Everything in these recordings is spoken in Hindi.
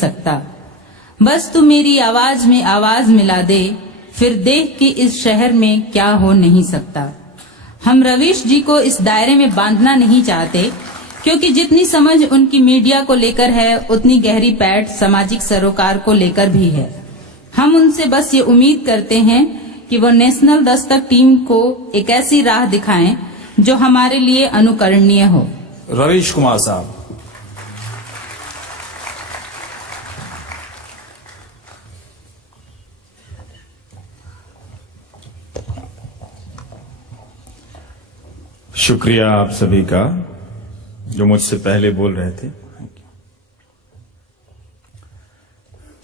सकता। बस तू मेरी आवाज में आवाज मिला दे, फिर देख कि इस शहर में क्या हो नहीं सकता। हम रवीश जी को इस दायरे में बांधना नहीं चाहते, क्योंकि जितनी समझ उनकी मीडिया को लेकर है उतनी गहरी पैठ सामाजिक सरोकार को लेकर भी है। हम उनसे बस ये उम्मीद करते हैं कि वो नेशनल दस्तक टीम को एक ऐसी राह दिखाएं जो हमारे लिए अनुकरणीय हो। रवीश कुमार साहब। शुक्रिया आप सभी का जो मुझसे पहले बोल रहे थे।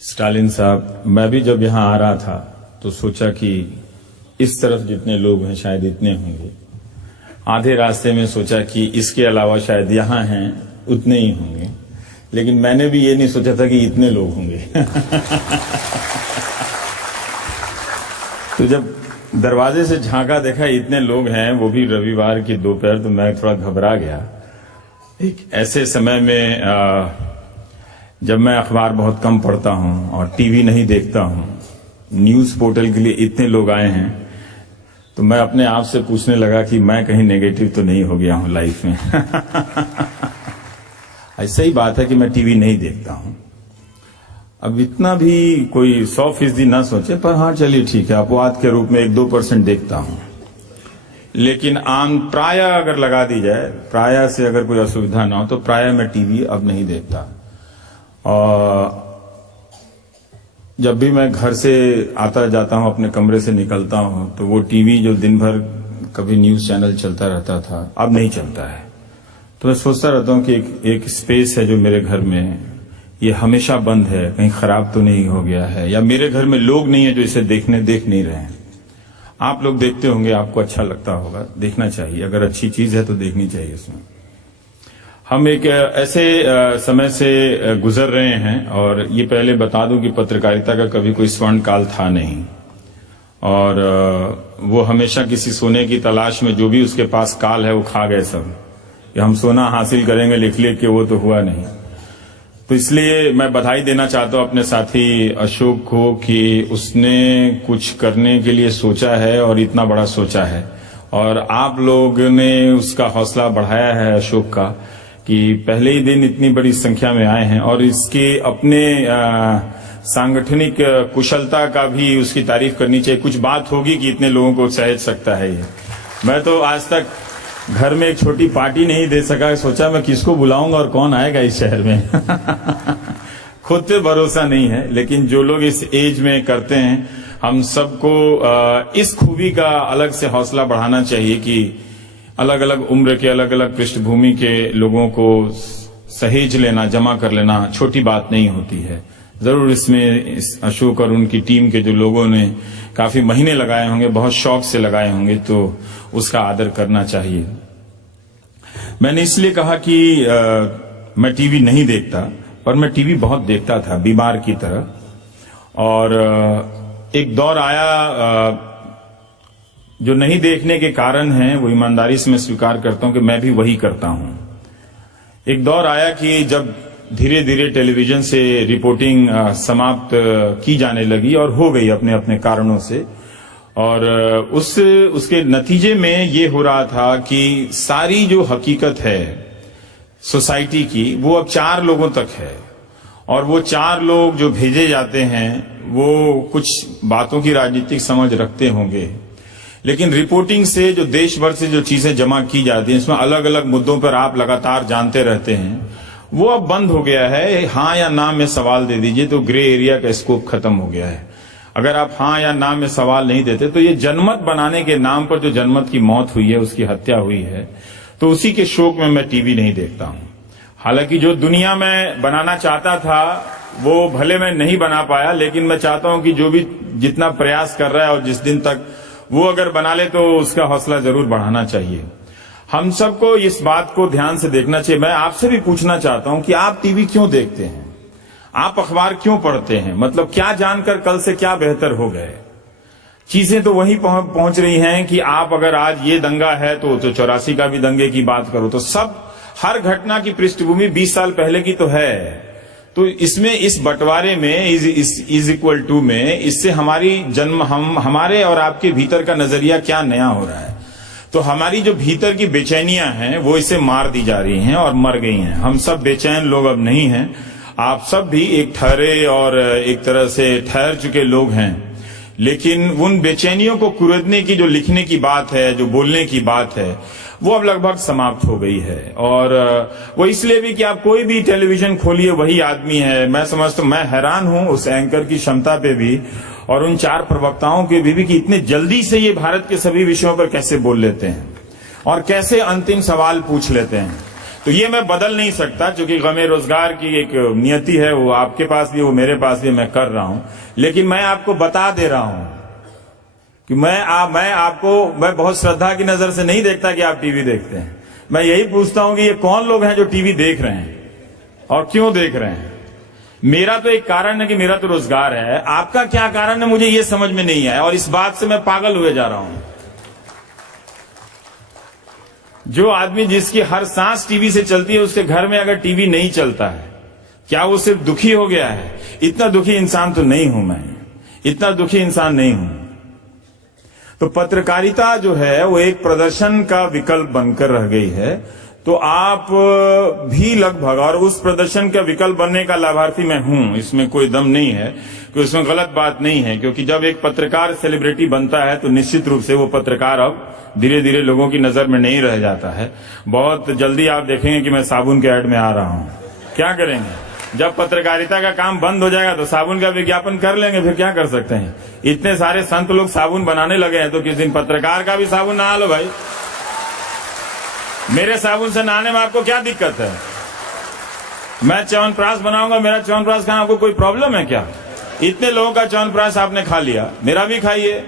स्टालिन साहब, मैं भी जब यहां आ रहा था तो सोचा कि इस तरफ जितने लोग हैं शायद इतने होंगे। आधे रास्ते में सोचा कि इसके अलावा शायद यहां हैं उतने ही होंगे, लेकिन मैंने भी ये नहीं सोचा था कि इतने लोग होंगे। तो जब दरवाजे से झांका, देखा इतने लोग हैं, वो भी रविवार की दोपहर, तो मैं थोड़ा घबरा गया। एक ऐसे समय में जब मैं अखबार बहुत कम पढ़ता हूं और टीवी नहीं देखता हूं, न्यूज पोर्टल के लिए इतने लोग आए हैं, तो मैं अपने आप से पूछने लगा कि मैं कहीं नेगेटिव तो नहीं हो गया हूं लाइफ में। ऐसा ही बात है कि मैं टीवी नहीं देखता हूं। अब इतना भी कोई 100% ना सोचे, पर हाँ चलिए ठीक है, अपवाद के रूप में 1-2% देखता हूं। लेकिन आम प्राय अगर लगा दी जाए, प्राय से अगर कोई असुविधा ना हो, तो प्राय मैं टीवी अब नहीं देखता। और जब भी मैं घर से आता जाता हूं, अपने कमरे से निकलता हूं, तो वो टीवी जो दिन भर कभी न्यूज चैनल चलता रहता था, अब नहीं चलता है। तो मैं सोचता रहता हूं कि एक स्पेस है जो मेरे घर में, ये हमेशा बंद है, कहीं खराब तो नहीं हो गया है, या मेरे घर में लोग नहीं है जो इसे देख नहीं रहे हैं। आप लोग देखते होंगे, आपको अच्छा लगता होगा, देखना चाहिए। अगर अच्छी चीज है तो देखनी चाहिए उसमें। हम एक ऐसे समय से गुजर रहे हैं, और ये पहले बता दूं कि पत्रकारिता का कभी कोई स्वर्ण काल था नहीं, और वो हमेशा किसी सोने की तलाश में, जो भी उसके पास काल है वो खा गए सब, कि हम सोना हासिल करेंगे लिख के, वो तो हुआ नहीं। तो इसलिए मैं बधाई देना चाहता हूं अपने साथी अशोक को कि उसने कुछ करने के लिए सोचा है और इतना बड़ा सोचा है, और आप लोग ने उसका हौसला बढ़ाया है अशोक का, कि पहले ही दिन इतनी बड़ी संख्या में आए हैं, और इसके अपने सांगठनिक कुशलता का भी उसकी तारीफ करनी चाहिए। कुछ बात होगी कि इतने लोगों को सहेज सकता है ये। मैं तो आज तक घर में एक छोटी पार्टी नहीं दे सका, सोचा मैं किसको बुलाऊंगा और कौन आएगा इस शहर में। खुद पे भरोसा नहीं है, लेकिन जो लोग इस एज में करते हैं, हम सबको इस खूबी का अलग से हौसला बढ़ाना चाहिए कि अलग अलग उम्र के, अलग अलग पृष्ठभूमि के लोगों को सहेज लेना, जमा कर लेना छोटी बात नहीं होती है। जरूर इसमें अशोक और उनकी टीम के जो लोगों ने काफी महीने लगाए होंगे, बहुत शौक से लगाए होंगे, तो उसका आदर करना चाहिए। मैंने इसलिए कहा कि मैं टीवी नहीं देखता, पर मैं टीवी बहुत देखता था, बीमार की तरह। और एक दौर आया जो नहीं देखने के कारण है, वो ईमानदारी से मैं स्वीकार करता हूं कि मैं भी वही करता हूं। एक दौर आया कि जब धीरे धीरे टेलीविजन से रिपोर्टिंग समाप्त की जाने लगी, और हो गई अपने अपने कारणों से, और उसके नतीजे में ये हो रहा था कि सारी जो हकीकत है सोसाइटी की, वो अब 4 लोगों तक है, और वो 4 लोग जो भेजे जाते हैं वो कुछ बातों की राजनीतिक समझ रखते होंगे, लेकिन रिपोर्टिंग से जो देश भर से जो चीजें जमा की जाती हैं, इसमें अलग अलग मुद्दों पर आप लगातार जानते रहते हैं, वो अब बंद हो गया है। हाँ या ना में सवाल दे दीजिए तो ग्रे एरिया का स्कोप खत्म हो गया है। अगर आप हाँ या ना में सवाल नहीं देते, तो ये जनमत बनाने के नाम पर जो जनमत की मौत हुई है, उसकी हत्या हुई है, तो उसी के शोक में मैं टीवी नहीं देखता हूं। हालांकि जो दुनिया में बनाना चाहता था वो भले मैं नहीं बना पाया, लेकिन मैं चाहता हूं कि जो भी जितना प्रयास कर रहा है और जिस दिन तक वो अगर बना ले, तो उसका हौसला जरूर बढ़ाना चाहिए। हम सबको इस बात को ध्यान से देखना चाहिए। मैं आपसे भी पूछना चाहता हूं कि आप टीवी क्यों देखते हैं, आप अखबार क्यों पढ़ते हैं? मतलब क्या जानकर कल से क्या बेहतर हो गए? चीजें तो वहीं पहुंच रही हैं कि आप अगर आज ये दंगा है तो 84 का भी दंगे की बात करो, तो सब हर घटना की पृष्ठभूमि 20 साल पहले की तो है। तो इसमें इस बंटवारे में इज इक्वल टू में इससे हमारी हमारे और आपके भीतर का नजरिया क्या नया हो रहा है। तो हमारी जो भीतर की बेचैनियां हैं वो इससे मार दी जा रही हैं और मर गई हैं। हम सब बेचैन लोग अब नहीं हैं। आप सब भी एक ठहरे और एक तरह से ठहर चुके लोग हैं, लेकिन उन बेचैनियों को कुरेदने की जो लिखने की बात है, जो बोलने की बात है, वो अब लगभग समाप्त हो गई है। और वो इसलिए भी कि आप कोई भी टेलीविजन खोलिए वही आदमी है। मैं समझता हूं, मैं हैरान हूं उस एंकर की क्षमता पे भी और उन 4 प्रवक्ताओं के भी कि इतने जल्दी से ये भारत के सभी विषयों पर कैसे बोल लेते हैं और कैसे अंतिम सवाल पूछ लेते हैं। तो ये मैं बदल नहीं सकता, क्योंकि गमे रोजगार की एक नियति है, वो आपके पास भी, वो मेरे पास भी, मैं कर रहा हूं। लेकिन मैं आपको बता दे रहा हूं कि मैं बहुत श्रद्धा की नजर से नहीं देखता कि आप टीवी देखते हैं। मैं यही पूछता हूं कि ये कौन लोग हैं जो टीवी देख रहे हैं और क्यों देख रहे हैं। मेरा तो एक कारण है कि मेरा तो रोजगार है। आपका क्या कारण है मुझे ये समझ में नहीं आया और इस बात से मैं पागल हुए जा रहा हूं। जो आदमी जिसकी हर सांस टीवी से चलती है, उसके घर में अगर टीवी नहीं चलता है, क्या वो सिर्फ दुखी हो गया है? इतना दुखी इंसान तो नहीं हूं मैं, इतना दुखी इंसान नहीं हूं। तो पत्रकारिता जो है वो एक प्रदर्शन का विकल्प बनकर रह गई है। तो आप भी लगभग, और उस प्रदर्शन का विकल्प बनने का लाभार्थी मैं हूं, इसमें कोई दम नहीं है कि उसमें गलत बात नहीं है। क्योंकि जब एक पत्रकार सेलिब्रिटी बनता है तो निश्चित रूप से वो पत्रकार अब धीरे धीरे लोगों की नजर में नहीं रह जाता है। बहुत जल्दी आप देखेंगे कि मैं साबुन के ऐड में आ रहा हूं। क्या करेंगे? जब पत्रकारिता का काम बंद हो जाएगा तो साबुन का विज्ञापन कर लेंगे, फिर क्या कर सकते हैं। इतने सारे संत लोग साबुन बनाने लगे हैं, तो किस दिन पत्रकार का भी साबुन नहा लो भाई। मेरे साबुन से नहाने में आपको क्या दिक्कत है? मैं च्यवनप्राश बनाऊंगा, मेरा च्यवनप्राश खाना आपको कोई प्रॉब्लम है क्या? इतने लोगों का च्यवनप्राश आपने खा लिया, मेरा भी खाइए।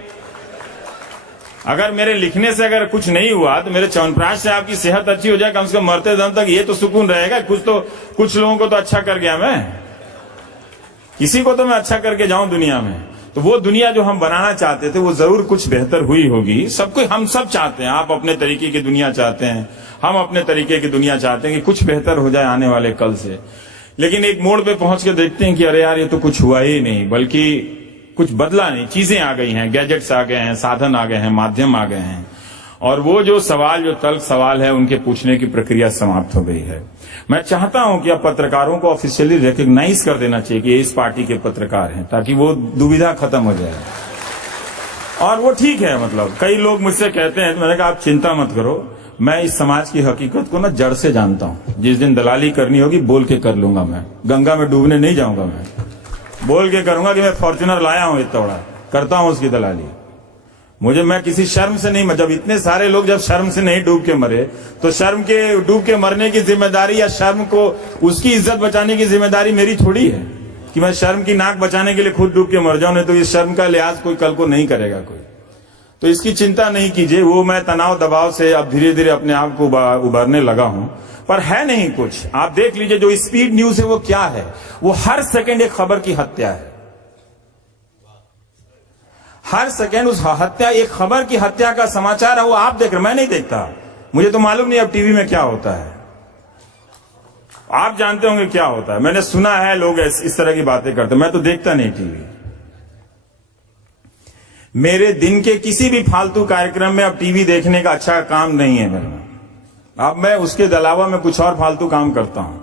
अगर मेरे लिखने से अगर कुछ नहीं हुआ तो मेरे च्यवनप्राश से आपकी सेहत अच्छी हो जाए, कम से कम मरते दम तक ये तो सुकून रहेगा। कुछ लोगों को तो अच्छा कर गया मैं, किसी को तो मैं अच्छा करके जाऊं दुनिया में। तो वो दुनिया जो हम बनाना चाहते थे वो जरूर कुछ बेहतर हुई होगी। सबको, हम सब चाहते हैं। आप अपने तरीके की दुनिया चाहते हैं, हम अपने तरीके की दुनिया चाहते हैं कि कुछ बेहतर हो जाए आने वाले कल से। लेकिन एक मोड़ पे पहुंच के देखते हैं कि अरे यार, ये तो कुछ हुआ ही नहीं, बल्कि कुछ बदला नहीं। चीजें आ गई हैं, गैजेट्स आ गए हैं, साधन आ गए हैं, माध्यम आ गए हैं, और वो जो तल्ख सवाल है उनके पूछने की प्रक्रिया समाप्त हो गई है। मैं चाहता हूं कि अब पत्रकारों को ऑफिशियली रिकॉग्नाइज कर देना चाहिए कि ये इस पार्टी के पत्रकार हैं, ताकि वो दुविधा खत्म हो जाए। और वो ठीक है, मतलब कई लोग मुझसे कहते हैं, तो मैंने कहा आप चिंता मत करो, मैं इस समाज की हकीकत को ना जड़ से जानता हूं। जिस दिन दलाली करनी होगी बोल के कर लूंगा। मैं गंगा में डूबने नहीं जाऊंगा, मैं बोल के करूंगा कि मैं फॉर्च्यूनर लाया हूं इतना बड़ा, करता हूं उसकी दलाली। मैं किसी शर्म से नहीं, जब इतने सारे लोग जब शर्म से नहीं डूब के मरे, तो शर्म के डूब के मरने की जिम्मेदारी या शर्म को उसकी इज्जत बचाने की जिम्मेदारी मेरी थोड़ी है कि मैं शर्म की नाक बचाने के लिए खुद डूब के मर जाऊं। नहीं तो इस शर्म का लिहाज कोई कल को नहीं करेगा कोई। तो इसकी चिंता नहीं कीजिए। वो मैं तनाव दबाव से अब धीरे धीरे अपने आप को उभरने लगा हूं, पर है नहीं कुछ। आप देख लीजिए, जो स्पीड न्यूज है वो क्या है? वो हर सेकंड एक खबर की हत्या है। हर सेकंड उस हत्या, एक खबर की हत्या का समाचार है, वो आप देख रहे, मैं नहीं देखता। मुझे तो मालूम नहीं अब टीवी में क्या होता है। आप जानते होंगे क्या होता है। मैंने सुना है लोग इस तरह की बातें करते, मैं तो देखता नहीं टीवी। मेरे दिन के किसी भी फालतू कार्यक्रम में अब टीवी देखने का अच्छा काम नहीं है मेरा। अब मैं उसके अलावा मैं कुछ और फालतू काम करता हूं।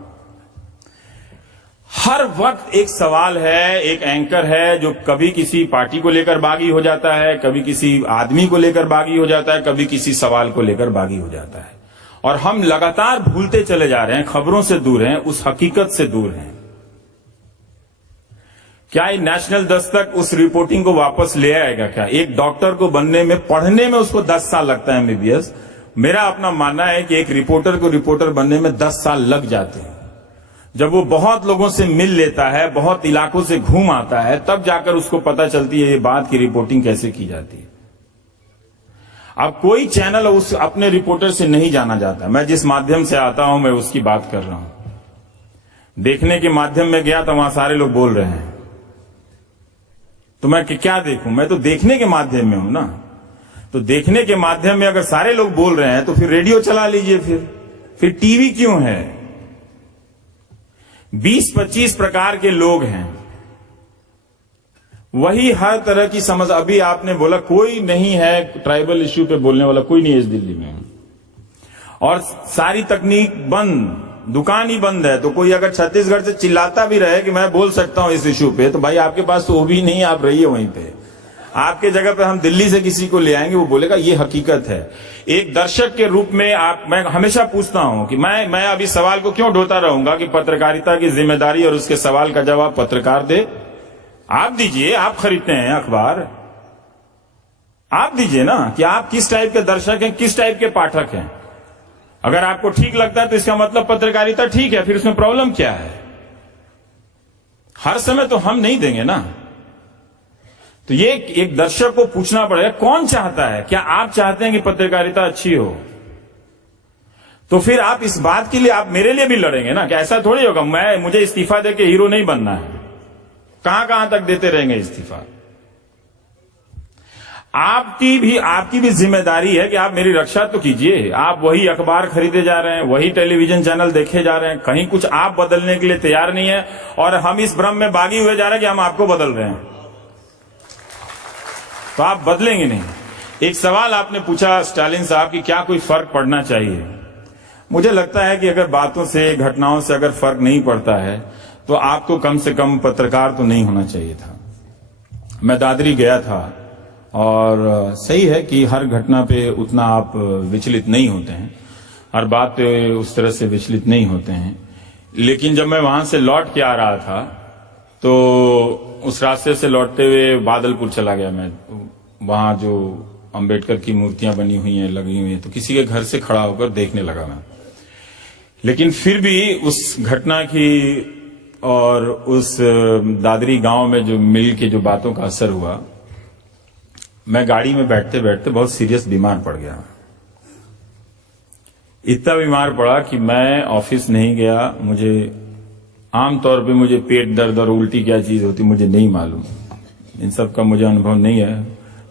हर वक्त एक सवाल है, एक एंकर है जो कभी किसी पार्टी को लेकर बागी हो जाता है, कभी किसी आदमी को लेकर बागी हो जाता है, कभी किसी सवाल को लेकर बागी हो जाता है। और हम लगातार भूलते चले जा रहे हैं, खबरों से दूर हैं, उस हकीकत से दूर हैं। क्या ये नेशनल दस्तक उस रिपोर्टिंग को वापस ले आएगा? क्या एक डॉक्टर को बनने में, पढ़ने में उसको 10 साल लगता है एमबीबीएस। मेरा अपना मानना है कि एक रिपोर्टर को रिपोर्टर बनने में 10 साल लग जाते हैं। जब वो बहुत लोगों से मिल लेता है, बहुत इलाकों से घूम आता है, तब जाकर उसको पता चलती है ये बात की रिपोर्टिंग कैसे की जाती है। अब कोई चैनल उस अपने रिपोर्टर से नहीं जाना जाता। मैं जिस माध्यम से आता हूं मैं उसकी बात कर रहा हूं। देखने के माध्यम में गया तो वहां सारे लोग बोल रहे हैं, तो मैं क्या देखूं? मैं तो देखने के माध्यम में हूं ना। तो देखने के माध्यम में अगर सारे लोग बोल रहे हैं तो फिर रेडियो चला लीजिए, फिर टीवी क्यों है? 20-25 प्रकार के लोग हैं, वही हर तरह की समझ। अभी आपने बोला कोई नहीं है ट्राइबल इश्यू पे बोलने वाला, कोई नहीं है इस दिल्ली में, और सारी तकनीक बंद, दुकान ही बंद है। तो कोई अगर छत्तीसगढ़ से चिल्लाता भी रहे कि मैं बोल सकता हूं इस इश्यू पे, तो भाई आपके पास तो वो भी नहीं, आप रहिए वहीं पे। आपके जगह पे हम दिल्ली से किसी को ले आएंगे, वो बोलेगा ये हकीकत है। एक दर्शक के रूप में मैं हमेशा पूछता हूं कि मैं अभी सवाल को क्यों ढोता रहूंगा कि पत्रकारिता की जिम्मेदारी और उसके सवाल का जवाब पत्रकार दे। आप दीजिए, आप खरीदते हैं अखबार, आप दीजिए ना कि आप किस टाइप के दर्शक हैं, किस टाइप के पाठक हैं। अगर आपको ठीक लगता है तो इसका मतलब पत्रकारिता ठीक है, फिर उसमें प्रॉब्लम क्या है। हर समय तो हम नहीं देंगे ना। तो ये एक दर्शक को पूछना पड़ेगा कौन चाहता है, क्या आप चाहते हैं कि पत्रकारिता अच्छी हो, तो फिर आप इस बात के लिए आप मेरे लिए भी लड़ेंगे ना। क्या ऐसा थोड़ी होगा मुझे इस्तीफा देके हीरो नहीं बनना है। कहां कहां तक देते रहेंगे इस्तीफा। आपकी भी जिम्मेदारी है कि आप मेरी रक्षा तो कीजिए। आप वही अखबार खरीदे जा रहे हैं, वही टेलीविजन चैनल देखे जा रहे हैं, कहीं कुछ आप बदलने के लिए तैयार नहीं है, और हम इस भ्रम में बागी हुए जा रहे हैं कि हम आपको बदल रहे हैं। तो आप बदलेंगे नहीं। एक सवाल आपने पूछा स्टालिन साहब कि क्या कोई फर्क पड़ना चाहिए। मुझे लगता है कि अगर बातों से, घटनाओं से अगर फर्क नहीं पड़ता है तो आपको कम से कम पत्रकार तो नहीं होना चाहिए था। मैं दादरी गया था, और सही है कि हर घटना पे उतना आप विचलित नहीं होते हैं, हर बात पे उस तरह से विचलित नहीं होते हैं। लेकिन जब मैं वहां से लौट के आ रहा था तो उस रास्ते से लौटते हुए बादलपुर चला गया मैं। वहां जो अंबेडकर की मूर्तियां बनी हुई हैं, लगी हुई हैं, तो किसी के घर से खड़ा होकर देखने लगा मैं। लेकिन फिर भी उस घटना की और उस दादरी गांव में जो मिल के जो बातों का असर हुआ, मैं गाड़ी में बैठते बैठते बहुत सीरियस बीमार पड़ गया। इतना बीमार पड़ा कि मैं ऑफिस नहीं गया। मुझे आमतौर पे मुझे पेट दर्द और उल्टी क्या चीज होती मुझे नहीं मालूम, इन सब का मुझे अनुभव नहीं है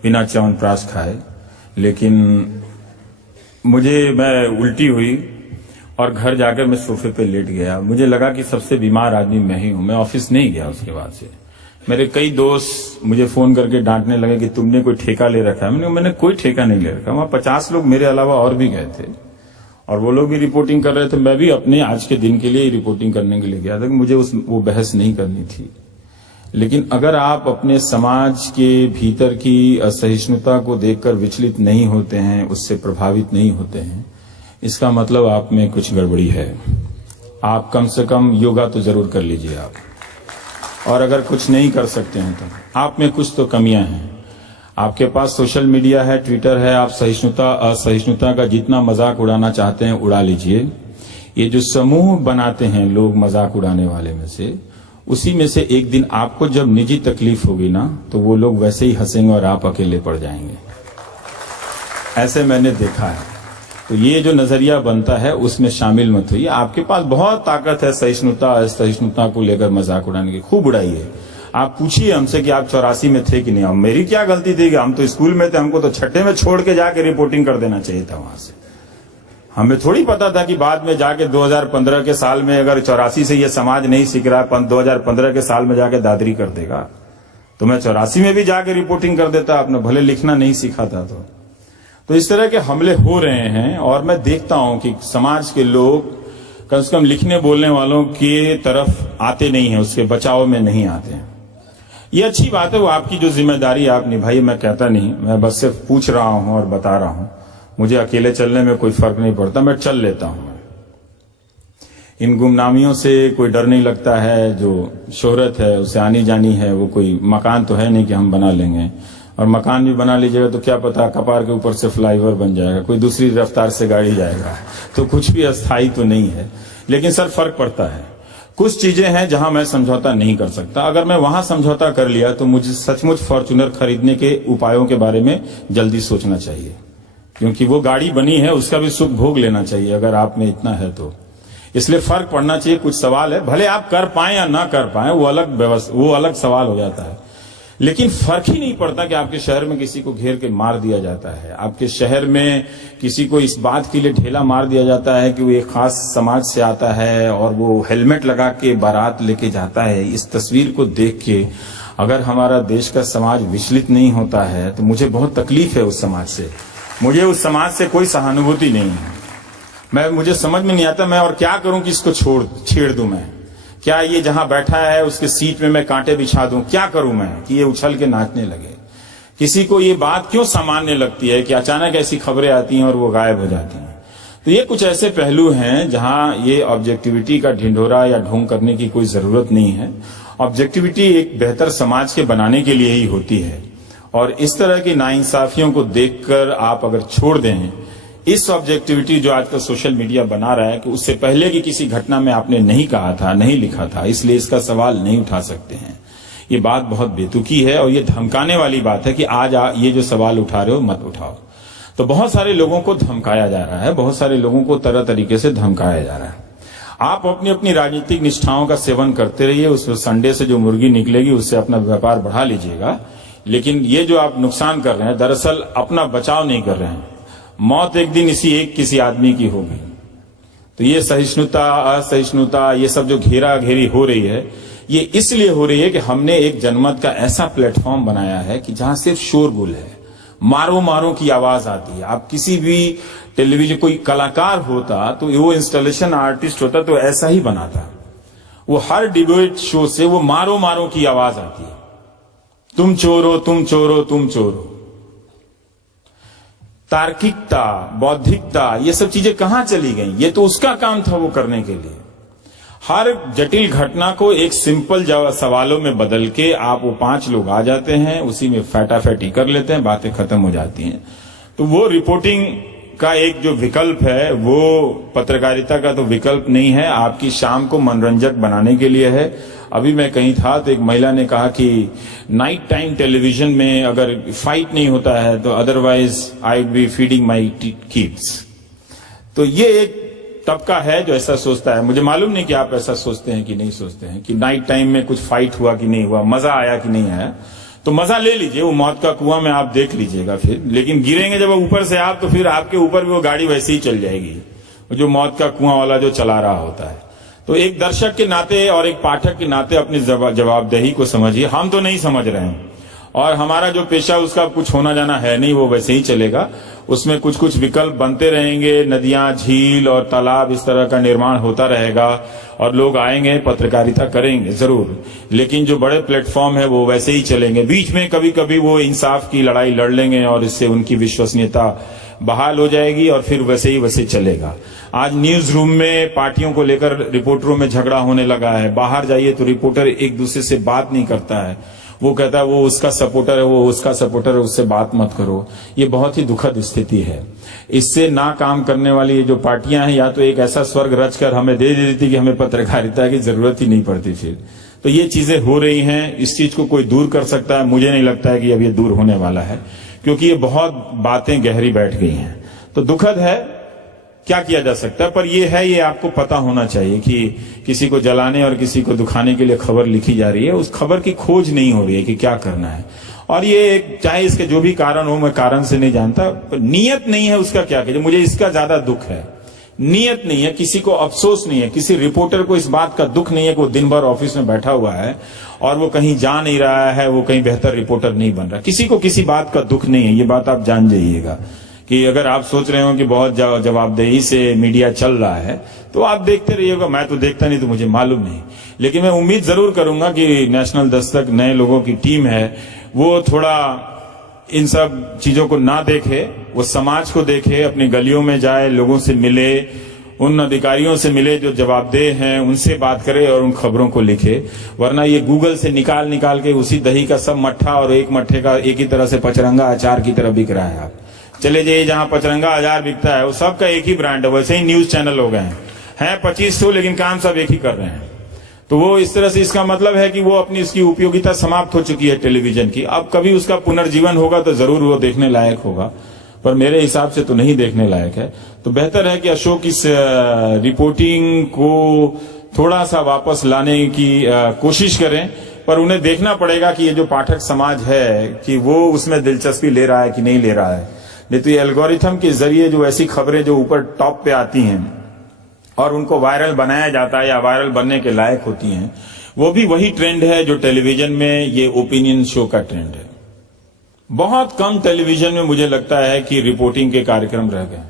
बिना च्यवनप्राश खाए। लेकिन मैं उल्टी हुई और घर जाकर मैं सोफे पे लेट गया। मुझे लगा कि सबसे बीमार आदमी मैं ही हूं। मैं ऑफिस नहीं गया। उसके बाद से मेरे कई दोस्त मुझे फोन करके डांटने लगे कि तुमने कोई ठेका ले रखा है। मैंने कोई ठेका नहीं ले रखा। वहां 50 लोग मेरे अलावा और भी गए थे, और वो लोग भी रिपोर्टिंग कर रहे थे। मैं भी अपने आज के दिन के लिए रिपोर्टिंग करने के लिए गया था कि मुझे वो बहस नहीं करनी थी। लेकिन अगर आप अपने समाज के भीतर की असहिष्णुता को देखकर विचलित नहीं होते हैं, उससे प्रभावित नहीं होते हैं, इसका मतलब आप में कुछ गड़बड़ी है। आप कम से कम योगा तो जरूर कर लीजिए आप, और अगर कुछ नहीं कर सकते हैं तो आप में कुछ तो कमियां हैं। आपके पास सोशल मीडिया है, ट्विटर है, आप सहिष्णुता असहिष्णुता का जितना मजाक उड़ाना चाहते हैं उड़ा लीजिए। ये जो समूह बनाते हैं लोग मजाक उड़ाने वाले में से, उसी में से एक दिन आपको जब निजी तकलीफ होगी ना, तो वो लोग वैसे ही हंसेंगे और आप अकेले पड़ जाएंगे। ऐसे मैंने देखा है। तो ये जो नजरिया बनता है उसमें शामिल मत होइए। आपके पास बहुत ताकत है सहिष्णुता असहिष्णुता को लेकर मजाक उड़ाने की, खूब उड़ाइए। आप पूछिए हमसे कि आप 84 में थे कि नहीं। अब मेरी क्या गलती थी कि हम तो स्कूल में थे, हमको तो छठे में छोड़ के जाके रिपोर्टिंग कर देना चाहिए था वहां से। हमें थोड़ी पता था कि बाद में जाके 2015 के साल में अगर 84 से ये समाज नहीं सीख रहा है, 2015 के साल में जाके दादरी कर देगा, तो मैं 84 में भी जाके रिपोर्टिंग कर देता। आपने भले लिखना नहीं सीखा था। तो इस तरह के हमले हो रहे हैं, और मैं देखता हूं कि समाज के लोग कम से कम लिखने बोलने वालों की तरफ आते नहीं है, उसके बचाव में नहीं आते हैं। ये अच्छी बात है, वो आपकी जो जिम्मेदारी आप निभाइए। मैं कहता नहीं, मैं बस सिर्फ पूछ रहा हूं और बता रहा हूं। मुझे अकेले चलने में कोई फर्क नहीं पड़ता, मैं चल लेता हूं। इन गुमनामियों से कोई डर नहीं लगता है। जो शोहरत है उसे आनी जानी है, वो कोई मकान तो है नहीं कि हम बना लेंगे, और मकान भी बना लीजिएगा तो क्या पता कपार के ऊपर से फ्लाईओवर बन जाएगा, कोई दूसरी रफ्तार से गाड़ी जाएगा, तो कुछ भी अस्थायी तो नहीं है। लेकिन सर फर्क पड़ता है। कुछ चीजें हैं जहां मैं समझौता नहीं कर सकता। अगर मैं वहां समझौता कर लिया तो मुझे सचमुच फॉर्च्यूनर खरीदने के उपायों के बारे में जल्दी सोचना चाहिए, क्योंकि वो गाड़ी बनी है, उसका भी सुख भोग लेना चाहिए अगर आप में इतना है तो। इसलिए फर्क पड़ना चाहिए। कुछ सवाल है, भले आप कर पाए या ना कर पाए, वो अलग सवाल हो जाता है। लेकिन फर्क ही नहीं पड़ता कि आपके शहर में किसी को घेर के मार दिया जाता है, आपके शहर में किसी को इस बात के लिए ढेला मार दिया जाता है कि वो एक खास समाज से आता है और वो हेलमेट लगा के बारात लेके जाता है। इस तस्वीर को देख के अगर हमारा देश का समाज विचलित नहीं होता है तो मुझे बहुत तकलीफ है उस समाज से, मुझे उस समाज से कोई सहानुभूति नहीं है। मुझे समझ में नहीं आता मैं और क्या करूं कि इसको छेड़ दूं मैं, क्या ये जहां बैठा है उसके सीट में मैं कांटे बिछा दूं, क्या करूं मैं कि ये उछल के नाचने लगे। किसी को ये बात क्यों सामान्य लगती है कि अचानक ऐसी खबरें आती हैं और वो गायब हो जाती हैं। तो ये कुछ ऐसे पहलू हैं जहां ये ऑब्जेक्टिविटी का ढिंढोरा या ढोंग करने की कोई जरूरत नहीं है। ऑब्जेक्टिविटी एक बेहतर समाज के बनाने के लिए ही होती है और इस तरह की नाइंसाफियों को देखकर आप अगर छोड़ दें इस ऑब्जेक्टिविटी जो आजकल सोशल मीडिया बना रहा है कि उससे पहले की किसी घटना में आपने नहीं कहा था, नहीं लिखा था, इसलिए इसका सवाल नहीं उठा सकते हैं। ये बात बहुत बेतुकी है और ये धमकाने वाली बात है कि आज ये जो सवाल उठा रहे हो मत उठाओ। तो बहुत सारे लोगों को धमकाया जा रहा है, बहुत सारे लोगों को तरह तरीके से धमकाया जा रहा है। आप अपनी अपनी राजनीतिक निष्ठाओं का सेवन करते रहिए, उस संडे से जो मुर्गी निकलेगी उससे अपना व्यापार बढ़ा लीजिएगा, लेकिन ये जो आप नुकसान कर रहे हैं दरअसल अपना बचाव नहीं कर रहे हैं। मौत एक दिन किसी आदमी की होगी। तो ये सहिष्णुता असहिष्णुता ये सब जो घेरा घेरी हो रही है ये इसलिए हो रही है कि हमने एक जनमत का ऐसा प्लेटफॉर्म बनाया है कि जहां सिर्फ शोरगुल है, मारो मारो की आवाज आती है। आप किसी भी टेलीविजन कोई कलाकार होता तो वो इंस्टॉलेशन आर्टिस्ट होता तो ऐसा ही बनाता, वो हर डिबेट शो से वो मारो मारो की आवाज आती है, तुम चोरो तुम चोरो तुम चोरो। तार्किकता बौद्धिकता ये सब चीजें कहां चली गई? ये तो उसका काम था वो करने के लिए। हर जटिल घटना को एक सिंपल सवालों में बदल के आप वो 5 लोग आ जाते हैं, उसी में फैटाफैटी कर लेते हैं, बातें खत्म हो जाती हैं। तो वो रिपोर्टिंग का एक जो विकल्प है वो पत्रकारिता का तो विकल्प नहीं है, आपकी शाम को मनोरंजक बनाने के लिए है। अभी मैं कहीं था तो एक महिला ने कहा कि नाइट टाइम टेलीविजन में अगर फाइट नहीं होता है तो otherwise I would be feeding my kids. तो ये एक तबका है जो ऐसा सोचता है। मुझे मालूम नहीं कि आप ऐसा सोचते हैं कि नहीं सोचते हैं कि नाइट टाइम में कुछ फाइट हुआ कि नहीं हुआ, मजा आया कि नहीं आया। तो मजा ले लीजिए, वो मौत का कुआं में आप देख लीजिएगा फिर, लेकिन गिरेंगे जब ऊपर से आप तो फिर आपके ऊपर भी वो गाड़ी वैसे ही चल जाएगी, जो मौत का कुआं वाला जो चला रहा होता है। तो एक दर्शक के नाते और एक पाठक के नाते अपनी जवाबदेही को समझिए। हम तो नहीं समझ रहे हैं और हमारा जो पेशा उसका कुछ होना जाना है नहीं, वो वैसे ही चलेगा। उसमें कुछ कुछ विकल्प बनते रहेंगे, नदियां झील और तालाब इस तरह का निर्माण होता रहेगा और लोग आएंगे पत्रकारिता करेंगे जरूर, लेकिन जो बड़े प्लेटफॉर्म है वो वैसे ही चलेंगे। बीच में कभी कभी वो इंसाफ की लड़ाई लड़ लेंगे और इससे उनकी विश्वसनीयता बहाल हो जाएगी और फिर वैसे ही वैसे चलेगा। आज न्यूज रूम में पार्टियों को लेकर रिपोर्टरों में झगड़ा होने लगा है। बाहर जाइए तो रिपोर्टर एक दूसरे से बात नहीं करता है, वो कहता है वो उसका सपोर्टर है, वो उसका सपोर्टर है, उससे बात मत करो। ये बहुत ही दुखद स्थिति है। इससे ना काम करने वाली ये जो पार्टियां हैं या तो एक ऐसा स्वर्ग रचकर हमें दे देती कि हमें पत्रकारिता की जरूरत ही नहीं पड़ती फिर। तो ये चीजें हो रही हैं, इस चीज को कोई दूर कर सकता है? मुझे नहीं लगता है कि अब ये दूर होने वाला है, क्योंकि ये बहुत बातें गहरी बैठ गई हैं। तो दुखद है, क्या किया जा सकता है? पर ये है, ये आपको पता होना चाहिए कि किसी को जलाने और किसी को दुखाने के लिए खबर लिखी जा रही है, उस खबर की खोज नहीं हो रही है कि क्या करना है। और ये चाहे इसके जो भी कारण हो, मैं कारण से नहीं जानता, पर नियत नहीं है उसका क्या कीजिए। मुझे इसका ज्यादा दुख है, नियत नहीं है, किसी को अफसोस नहीं है, किसी रिपोर्टर को इस बात का दुख नहीं है कि वो दिन भर ऑफिस में बैठा हुआ है और वो कहीं जा नहीं रहा है, वो कहीं बेहतर रिपोर्टर नहीं बन रहा। किसी को किसी बात का दुख नहीं है, ये बात आप जान जाइएगा। कि अगर आप सोच रहे हो कि बहुत जवाबदेही से मीडिया चल रहा है तो आप देखते रहिएगा। मैं तो देखता नहीं तो मुझे मालूम नहीं, लेकिन मैं उम्मीद जरूर करूंगा कि नेशनल दस्तक नए लोगों की टीम है, वो थोड़ा इन सब चीजों को ना देखे, वो समाज को देखे, अपनी गलियों में जाए, लोगों से मिले, उन अधिकारियों से मिले जो जवाबदेह हैं, उनसे बात करे और उन खबरों को लिखे। वरना ये गूगल से निकाल के उसी दही का सब मट्ठा और एक मट्ठे का एक ही तरह से पचरंगा अचार की तरह बिक रहा है। आप चले जाइए जहां पचरंगा अचार बिकता है वो सबका एक ही ब्रांड है। वैसे ही न्यूज चैनल हो गए हैं 2500, लेकिन काम सब एक ही कर रहे हैं। तो वो इस तरह से, इसका मतलब है कि वो अपनी उसकी उपयोगिता समाप्त हो चुकी है टेलीविजन की। अब कभी उसका पुनर्जीवन होगा तो जरूर वो देखने लायक होगा, पर मेरे हिसाब से तो नहीं देखने लायक है। तो बेहतर है कि अशोक इस रिपोर्टिंग को थोड़ा सा वापस लाने की कोशिश करें। पर उन्हें देखना पड़ेगा कि ये जो पाठक समाज है कि वो उसमें दिलचस्पी ले रहा है कि नहीं ले रहा है। नहीं तो ये एल्गोरिथम के जरिए जो ऐसी खबरें जो ऊपर टॉप पे आती हैं और उनको वायरल बनाया जाता है या वायरल बनने के लायक होती हैं, वो भी वही ट्रेंड है जो टेलीविजन में ये ओपिनियन शो का ट्रेंड है। बहुत कम टेलीविजन में मुझे लगता है कि रिपोर्टिंग के कार्यक्रम रह गए,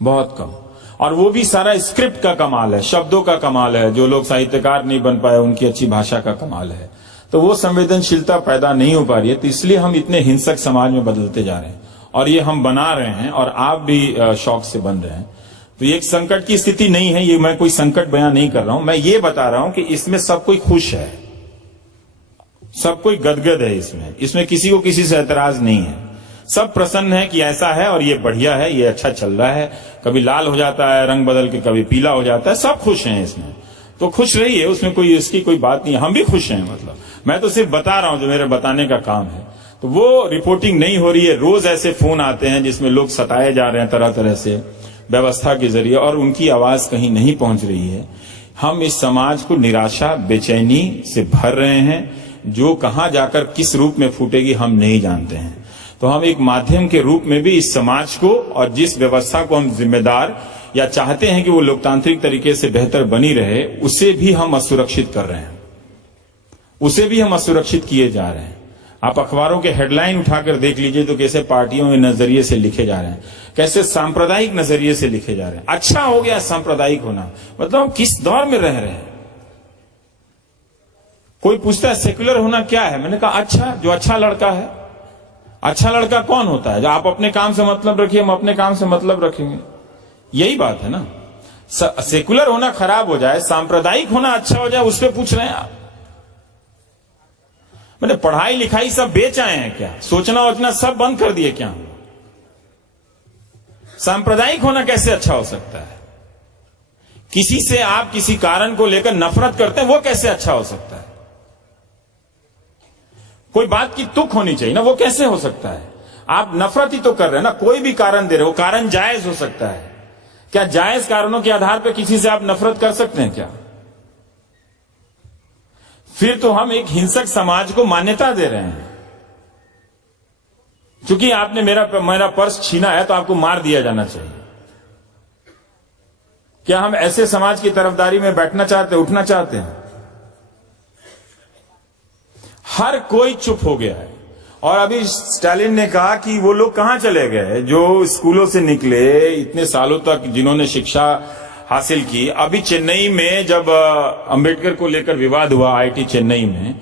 बहुत कम, और वो भी सारा स्क्रिप्ट का कमाल है, शब्दों का कमाल है। जो लोग साहित्यकार नहीं बन पाए उनकी अच्छी भाषा का कमाल है। तो वो संवेदनशीलता पैदा नहीं हो पा रही है, तो इसलिए हम इतने हिंसक समाज में बदलते जा रहे हैं और ये हम बना रहे हैं और आप भी शौक से बन रहे हैं। तो ये एक संकट की स्थिति नहीं है, ये मैं कोई संकट बयान नहीं कर रहा हूं, मैं ये बता रहा हूं कि इसमें सब कोई खुश है, सब कोई गदगद है, इसमें किसी को किसी से ऐतराज नहीं है, सब प्रसन्न है कि ऐसा है और ये बढ़िया है, ये अच्छा चल रहा है। कभी लाल हो जाता है रंग बदल के, कभी पीला हो जाता है, सब खुश हैं इसमें। तो खुश रहिए, उसमें कोई इसकी कोई बात नहीं है, हम भी खुश हैं। मतलब मैं तो सिर्फ बता रहा हूं जो मेरे बताने का काम है। तो वो रिपोर्टिंग नहीं हो रही है। रोज ऐसे फोन आते हैं जिसमें लोग सताए जा रहे हैं तरह तरह से व्यवस्था के जरिए और उनकी आवाज कहीं नहीं पहुंच रही है। हम इस समाज को निराशा बेचैनी से भर रहे हैं, जो कहां जाकर किस रूप में फूटेगी हम नहीं जानते हैं। तो हम एक माध्यम के रूप में भी इस समाज को और जिस व्यवस्था को हम जिम्मेदार या चाहते हैं कि वो लोकतांत्रिक तरीके से बेहतर बनी रहे, उसे भी हम असुरक्षित कर रहे हैं, उसे भी हम असुरक्षित किए जा रहे हैं। आप अखबारों के हेडलाइन उठाकर देख लीजिए तो कैसे पार्टियों के नजरिए से लिखे जा रहे हैं, कैसे सांप्रदायिक नजरिए से लिखे जा रहे हैं। अच्छा हो गया सांप्रदायिक होना, मतलब हम किस दौर में रह रहे हैं। कोई पूछता है सेक्युलर होना क्या है, मैंने कहा अच्छा, जो अच्छा लड़का है। अच्छा लड़का कौन होता है? जो आप अपने काम से मतलब रखिए, हम अपने काम से मतलब रखेंगे, यही बात है ना। सेक्युलर होना खराब हो जाए, सांप्रदायिक होना अच्छा हो जाए, उस पर पूछ रहे हैं आप। मैंने पढ़ाई लिखाई सब बेच आए हैं क्या? सोचना वोचना सब बंद कर दिए क्या? सांप्रदायिक होना कैसे अच्छा हो सकता है? किसी से आप किसी कारण को लेकर नफरत करते हैं, वो कैसे अच्छा हो सकता है? कोई बात की तुक होनी चाहिए ना, वो कैसे हो सकता है? आप नफरत ही तो कर रहे हैं ना, कोई भी कारण दे रहे हो, कारण जायज हो सकता है क्या? जायज कारणों के आधार पर किसी से आप नफरत कर सकते हैं क्या? फिर तो हम एक हिंसक समाज को मान्यता दे रहे हैं। क्योंकि आपने मेरा पर्स छीना है तो आपको मार दिया जाना चाहिए। क्या हम ऐसे समाज की तरफदारी में बैठना चाहते, उठना चाहते हैं? हर कोई चुप हो गया है। और अभी स्टालिन ने कहा कि वो लोग कहां चले गए जो स्कूलों से निकले इतने सालों तक, जिन्होंने शिक्षा हासिल की। अभी चेन्नई में जब अंबेडकर को लेकर विवाद हुआ आईआईटी चेन्नई में,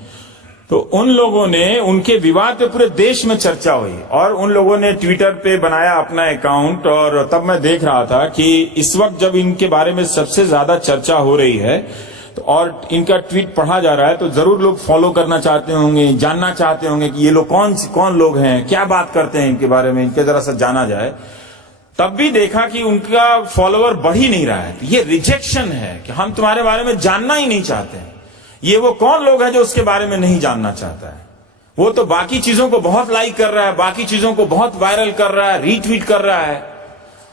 तो उन लोगों ने, उनके विवाद पे पूरे देश में चर्चा हुई और उन लोगों ने ट्विटर पे बनाया अपना अकाउंट। और तब मैं देख रहा था कि इस वक्त जब इनके बारे में सबसे ज्यादा चर्चा हो रही है तो और इनका ट्वीट पढ़ा जा रहा है, तो जरूर लोग फॉलो करना चाहते होंगे, जानना चाहते होंगे कि ये लोग कौन लोग हैं, क्या बात करते हैं इनके बारे में, इनके जरा सा जाना जाए। तब भी देखा कि उनका फॉलोअर बढ़ ही नहीं रहा है। तो ये रिजेक्शन है कि हम तुम्हारे बारे में जानना ही नहीं चाहते हैं। ये वो कौन लोग हैं जो उसके बारे में नहीं जानना चाहता है? वो तो बाकी चीजों को बहुत लाइक कर रहा है, बाकी चीजों को बहुत वायरल कर रहा है, रीट्वीट कर रहा है।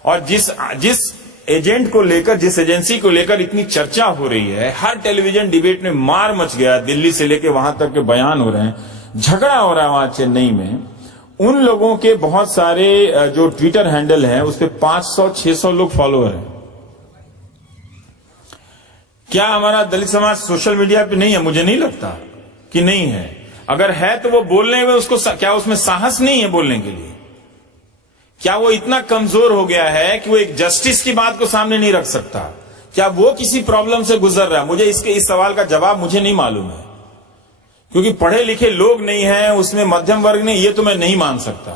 और जिस एजेंट को लेकर, जिस एजेंसी को लेकर इतनी चर्चा हो रही है, हर टेलीविजन डिबेट में मार मच गया, दिल्ली से लेकर वहां तक के बयान हो रहे हैं, झगड़ा हो रहा है वहां चेन्नई में। उन लोगों के बहुत सारे जो ट्विटर हैंडल हैं उस पे 500-600 लोग फॉलोअर हैं। क्या हमारा दलित समाज सोशल मीडिया पे नहीं है? मुझे नहीं लगता कि नहीं है। अगर है तो वो बोलने में उसको क्या उसमें साहस नहीं है बोलने के लिए? क्या वो इतना कमजोर हो गया है कि वो एक जस्टिस की बात को सामने नहीं रख सकता? क्या वो किसी प्रॉब्लम से गुजर रहा है? मुझे इस सवाल का जवाब मुझे नहीं मालूम है, क्योंकि पढ़े लिखे लोग नहीं हैं उसमें, मध्यम वर्ग नहीं, ये तो मैं नहीं मान सकता।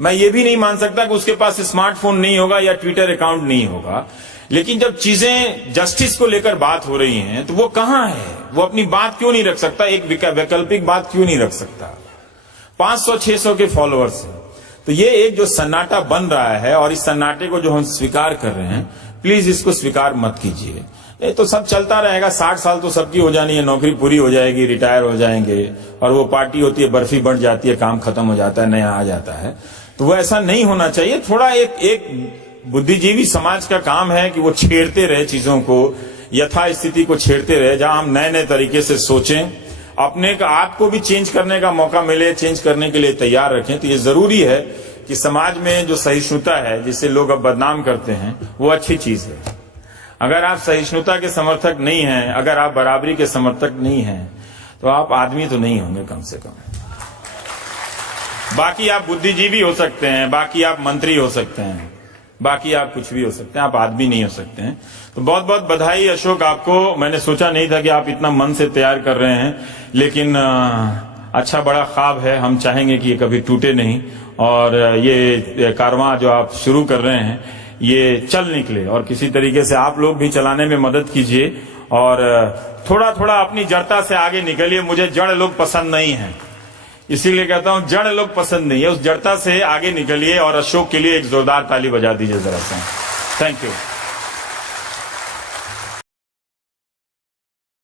मैं ये भी नहीं मान सकता कि उसके पास स्मार्टफोन नहीं होगा या ट्विटर अकाउंट नहीं होगा। लेकिन जब चीजें जस्टिस को लेकर बात हो रही हैं तो वो कहां है? वो अपनी बात क्यों नहीं रख सकता? एक वैकल्पिक बात क्यों नहीं रख सकता? 500-600 के फॉलोअर्स हैं। तो ये एक जो सन्नाटा बन रहा है, और इस सन्नाटे को जो हम स्वीकार कर रहे हैं, प्लीज इसको स्वीकार मत कीजिए। ये तो सब चलता रहेगा। 60 साल तो सबकी हो जानी है, नौकरी पूरी हो जाएगी, रिटायर हो जाएंगे, और वो पार्टी होती है, बर्फी बढ़ जाती है, काम खत्म हो जाता है, नया आ जाता है। तो वो ऐसा नहीं होना चाहिए। थोड़ा एक बुद्धिजीवी समाज का काम है कि वो छेड़ते रहे चीजों को, यथा स्थिति को छेड़ते रहे, जहां हम नए नए तरीके से सोचें अपने का आपको भी चेंज करने का मौका मिले, चेंज करने के लिए तैयार रखें। तो ये जरूरी है कि समाज में जो सहिष्णुता है, जिसे लोग अब बदनाम करते हैं, वो अच्छी चीज है। अगर आप सहिष्णुता के समर्थक नहीं हैं, अगर आप बराबरी के समर्थक नहीं हैं, तो आप आदमी तो नहीं होंगे कम से कम। बाकी आप बुद्धिजीवी हो सकते हैं, बाकी आप मंत्री हो सकते हैं, बाकी आप कुछ भी हो सकते हैं, आप आदमी नहीं हो सकते हैं। तो बहुत बहुत बधाई अशोक आपको। मैंने सोचा नहीं था कि आप इतना मन से तैयार कर रहे हैं, लेकिन अच्छा बड़ा ख्वाब है। हम चाहेंगे कि ये कभी टूटे नहीं और ये कारवां जो आप शुरू कर रहे हैं ये चल निकले, और किसी तरीके से आप लोग भी चलाने में मदद कीजिए और थोड़ा थोड़ा अपनी जड़ता से आगे निकलिए। मुझे जड़ लोग पसंद नहीं है, इसीलिए कहता हूं जड़ लोग पसंद नहीं है। उस जड़ता से आगे निकलिए और अशोक के लिए एक जोरदार ताली बजा दीजिए जरा सा। Thank you.